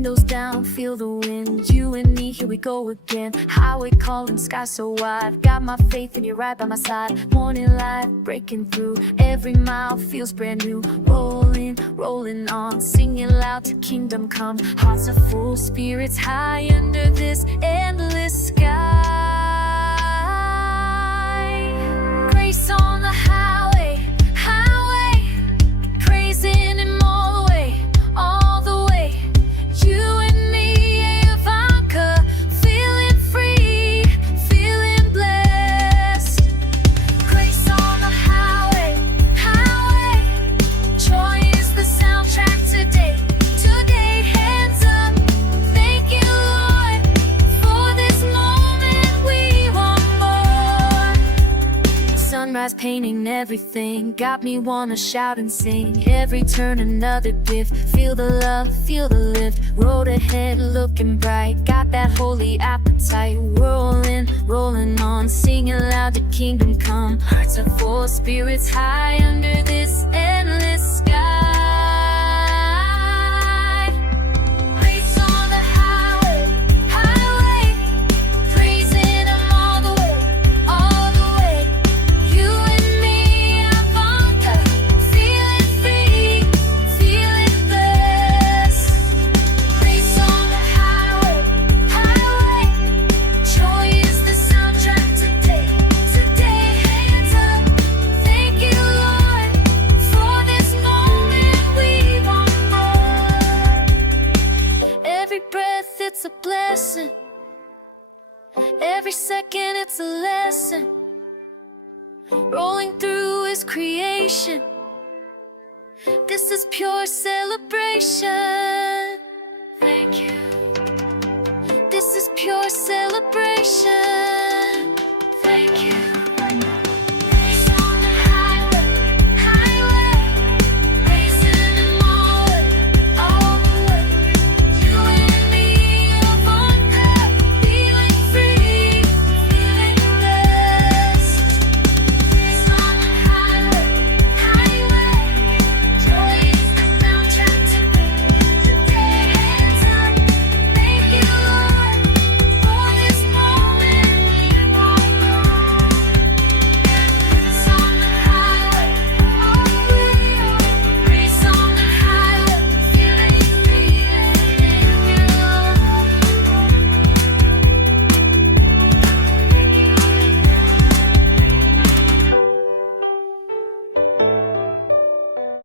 windows down, feel the wind. You and me, here we go again. Highway calling, sky so wide. Got my faith and you're right by my side. Morning light breaking through. Every mile feels brand new. Rolling, rolling on, singing loud to kingdom come. Hearts are full, spirits high under this endless sky. Grace on the highway, highway, praising him all the way, all the way. You and me, Ivanka, feeling free, feeling blessed. Grace on the highway, highway, joy is the soundtrack today. Today, hands up, thank you, Lord, for this moment we want more. Sunrise painting everything, got me wanna shout and sing. Every turn another gift, feel the love, feel the lift. Road ahead looking bright, got that holy appetite. Rolling, rolling on, singing loud to kingdom come. Hearts are full, spirits high under this endless sky. Grace on the highway, highway, praising him all the way, all the way. You and me, Ivanka, feeling free, feeling blessed. Grace on the highway, highway, joy is the soundtrack today. Today, hands up, thank you, Lord, for this moment we want more. Every breath, it's a blessing. Every second, it's a lesson. Rolling through His creation. This is pure celebration. Thank you. This is pure celebration.